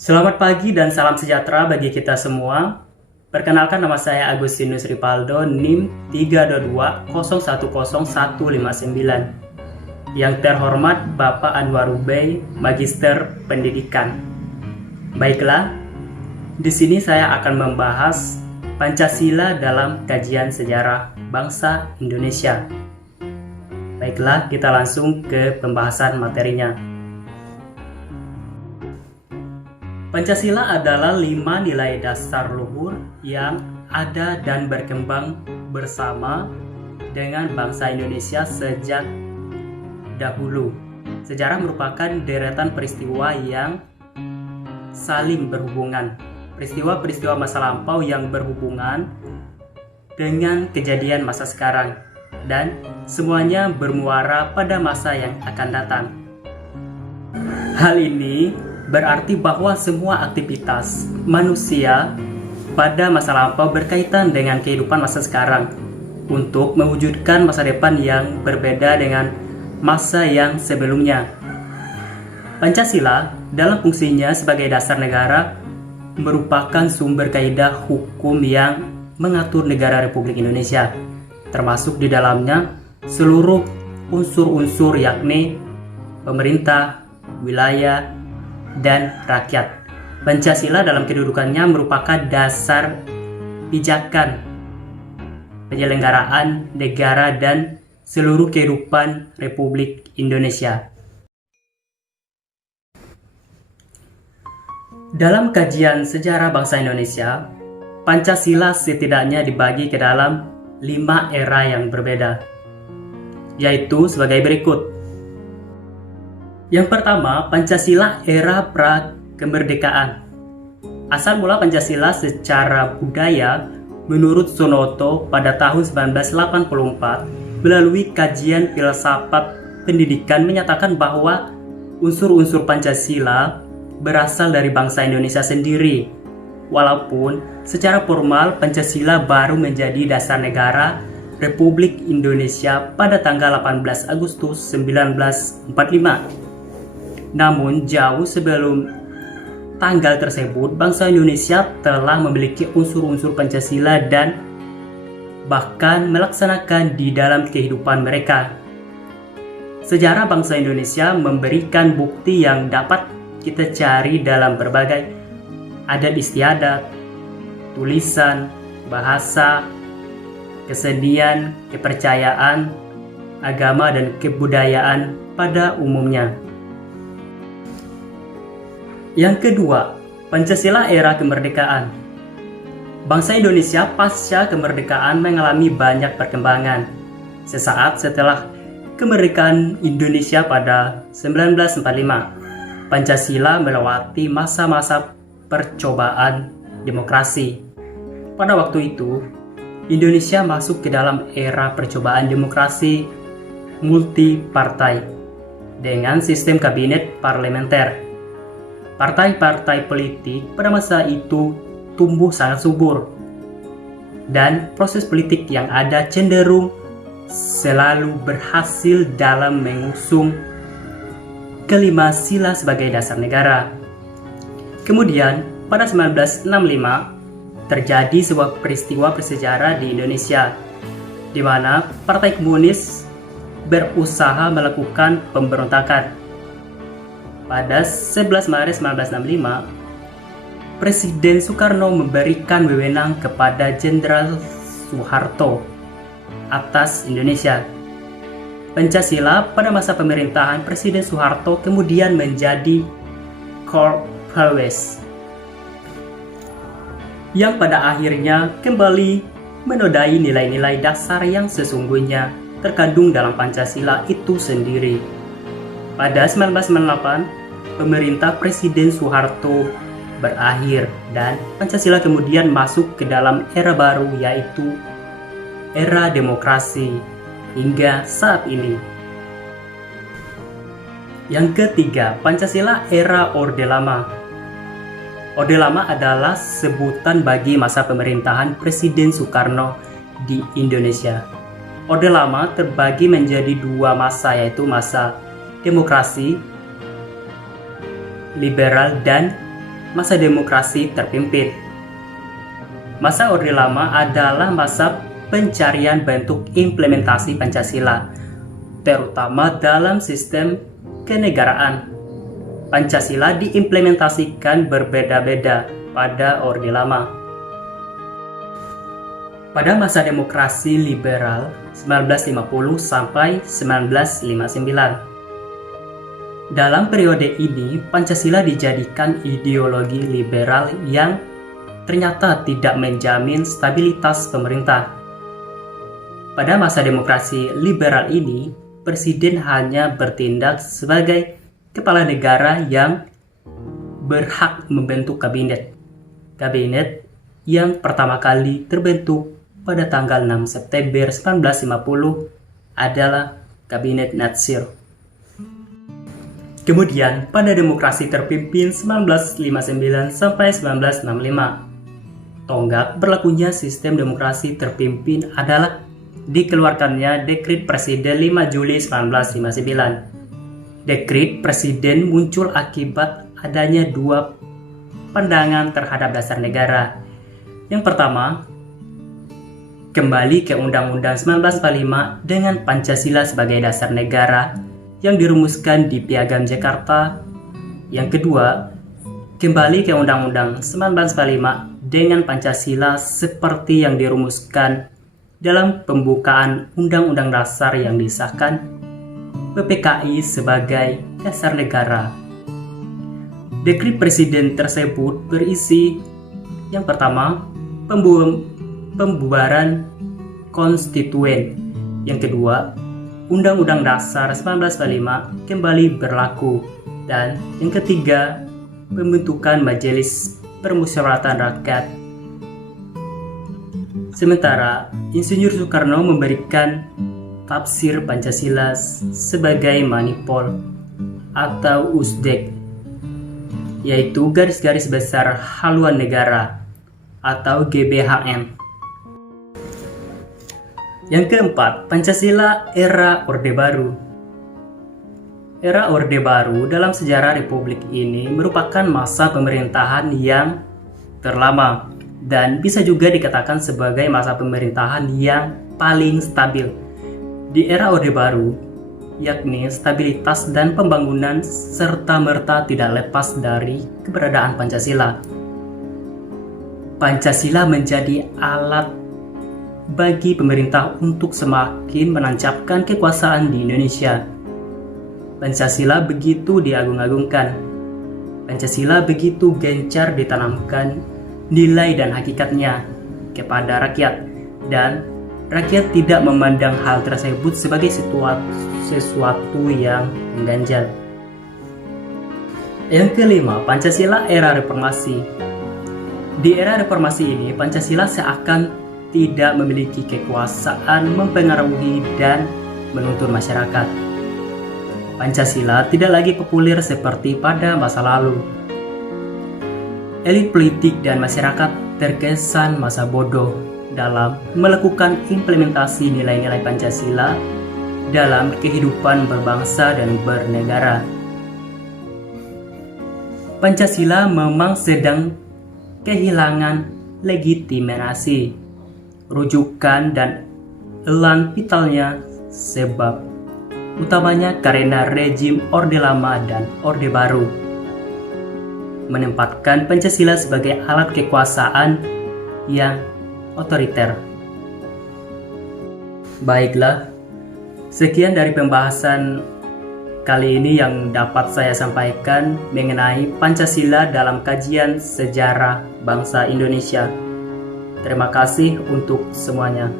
Selamat pagi dan salam sejahtera bagi kita semua. Perkenalkan, nama saya Agustinus Ripaldo, NIM 322010159. Yang terhormat Bapak Anwar Ubay, Magister Pendidikan. Baiklah, di sini saya akan membahas Pancasila dalam kajian sejarah bangsa Indonesia. Baiklah, kita langsung ke pembahasan materinya. Pancasila adalah 5 nilai dasar luhur yang ada dan berkembang bersama dengan bangsa Indonesia sejak dahulu. Sejarah merupakan deretan peristiwa yang saling berhubungan. Peristiwa-peristiwa masa lampau yang berhubungan dengan kejadian masa sekarang, dan semuanya bermuara pada masa yang akan datang. Hal ini berarti bahwa semua aktivitas manusia pada masa lampau berkaitan dengan kehidupan masa sekarang untuk mewujudkan masa depan yang berbeda dengan masa yang sebelumnya. Pancasila dalam fungsinya sebagai dasar negara merupakan sumber kaidah hukum yang mengatur negara Republik Indonesia, termasuk di dalamnya seluruh unsur-unsur yakni pemerintah, wilayah, dan rakyat. Pancasila dalam kedudukannya merupakan dasar pijakan penyelenggaraan negara dan seluruh kehidupan Republik Indonesia. Dalam kajian sejarah bangsa Indonesia, Pancasila setidaknya dibagi ke dalam 5 era yang berbeda, yaitu sebagai berikut. Yang pertama, Pancasila era pra-kemerdekaan. Asal mula Pancasila secara budaya menurut Sonoto pada tahun 1984 melalui kajian filsafat pendidikan menyatakan bahwa unsur-unsur Pancasila berasal dari bangsa Indonesia sendiri. Walaupun secara formal Pancasila baru menjadi dasar negara Republik Indonesia pada tanggal 18 Agustus 1945. Namun jauh sebelum tanggal tersebut, bangsa Indonesia telah memiliki unsur-unsur Pancasila dan bahkan melaksanakan di dalam kehidupan mereka. Sejarah bangsa Indonesia memberikan bukti yang dapat kita cari dalam berbagai adat istiadat, tulisan, bahasa, kesenian, kepercayaan, agama, dan kebudayaan pada umumnya. Yang kedua, Pancasila era kemerdekaan. Bangsa Indonesia pasca kemerdekaan mengalami banyak perkembangan. Sesaat setelah kemerdekaan Indonesia pada 1945, Pancasila melewati masa-masa percobaan demokrasi. Pada waktu itu, Indonesia masuk ke dalam era percobaan demokrasi multi-partai dengan sistem kabinet parlementer. Partai-partai politik pada masa itu tumbuh sangat subur, dan proses politik yang ada cenderung selalu berhasil dalam mengusung kelima sila sebagai dasar negara. Kemudian, pada 1965, terjadi sebuah peristiwa bersejarah di Indonesia, di mana Partai Komunis berusaha melakukan pemberontakan. Pada 11 Maret 1965, Presiden Soekarno memberikan wewenang kepada Jenderal Soeharto atas Indonesia. Pancasila pada masa pemerintahan Presiden Soeharto kemudian menjadi Korpswes, yang pada akhirnya kembali menodai nilai-nilai dasar yang sesungguhnya terkandung dalam Pancasila itu sendiri. Pada 1998, pemerintah Presiden Soeharto berakhir dan Pancasila kemudian masuk ke dalam era baru, yaitu era demokrasi hingga saat ini. Yang ketiga, Pancasila era Orde Lama. Orde Lama adalah sebutan bagi masa pemerintahan Presiden Soekarno di Indonesia. Orde Lama terbagi menjadi 2 masa, yaitu masa demokrasi liberal dan masa demokrasi terpimpin. Masa Orde Lama adalah masa pencarian bentuk implementasi Pancasila, terutama dalam sistem kenegaraan. Pancasila diimplementasikan berbeda-beda pada Orde Lama. Pada masa demokrasi liberal 1950 sampai 1959. Dalam periode ini, Pancasila dijadikan ideologi liberal yang ternyata tidak menjamin stabilitas pemerintah. Pada masa demokrasi liberal ini, presiden hanya bertindak sebagai kepala negara yang berhak membentuk kabinet. Kabinet yang pertama kali terbentuk pada tanggal 6 September 1950 adalah Kabinet Natsir. Kemudian, pada demokrasi terpimpin 1959 sampai 1965, tonggak berlakunya sistem demokrasi terpimpin adalah dikeluarkannya Dekret Presiden 5 Juli 1959. Dekret Presiden muncul akibat adanya dua pandangan terhadap dasar negara. Yang pertama, kembali ke Undang-Undang 1945 dengan Pancasila sebagai dasar negara yang dirumuskan di Piagam Jakarta. Yang kedua, kembali ke Undang-Undang 1945 dengan Pancasila seperti yang dirumuskan dalam pembukaan Undang-Undang Dasar yang disahkan PPKI sebagai dasar negara. Dekret Presiden tersebut berisi yang pertama, pembubaran konstituen. Yang kedua, Undang-Undang Dasar 1945 kembali berlaku. Dan yang ketiga, pembentukan Majelis Permusyawaratan Rakyat. Sementara, Insinyur Soekarno memberikan tafsir Pancasila sebagai manipol atau usdek, yaitu garis-garis besar haluan negara atau GBHN. Yang keempat, Pancasila era Orde Baru. Era Orde Baru dalam sejarah Republik ini merupakan masa pemerintahan yang terlama dan bisa juga dikatakan sebagai masa pemerintahan yang paling stabil. Di era Orde Baru, yakni stabilitas dan pembangunan serta-merta tidak lepas dari keberadaan Pancasila. Pancasila menjadi alat bagi pemerintah untuk semakin menancapkan kekuasaan di Indonesia. Pancasila begitu diagung-agungkan. Pancasila begitu gencar ditanamkan nilai dan hakikatnya kepada rakyat, dan rakyat tidak memandang hal tersebut sebagai sesuatu yang mengganjal. Yang kelima, Pancasila era reformasi. Di era reformasi ini, Pancasila seakan tidak memiliki kekuasaan mempengaruhi dan menuntun masyarakat. Pancasila tidak lagi populer seperti pada masa lalu. Elit politik dan masyarakat terkesan masa bodoh dalam melakukan implementasi nilai-nilai Pancasila dalam kehidupan berbangsa dan bernegara. Pancasila memang sedang kehilangan legitimasi, rujukan dan elang vitalnya, sebab utamanya karena rejim Orde Lama dan Orde Baru menempatkan Pancasila sebagai alat kekuasaan yang otoriter. Baiklah, sekian dari pembahasan kali ini yang dapat saya sampaikan mengenai Pancasila dalam kajian sejarah bangsa Indonesia. Terima kasih untuk semuanya.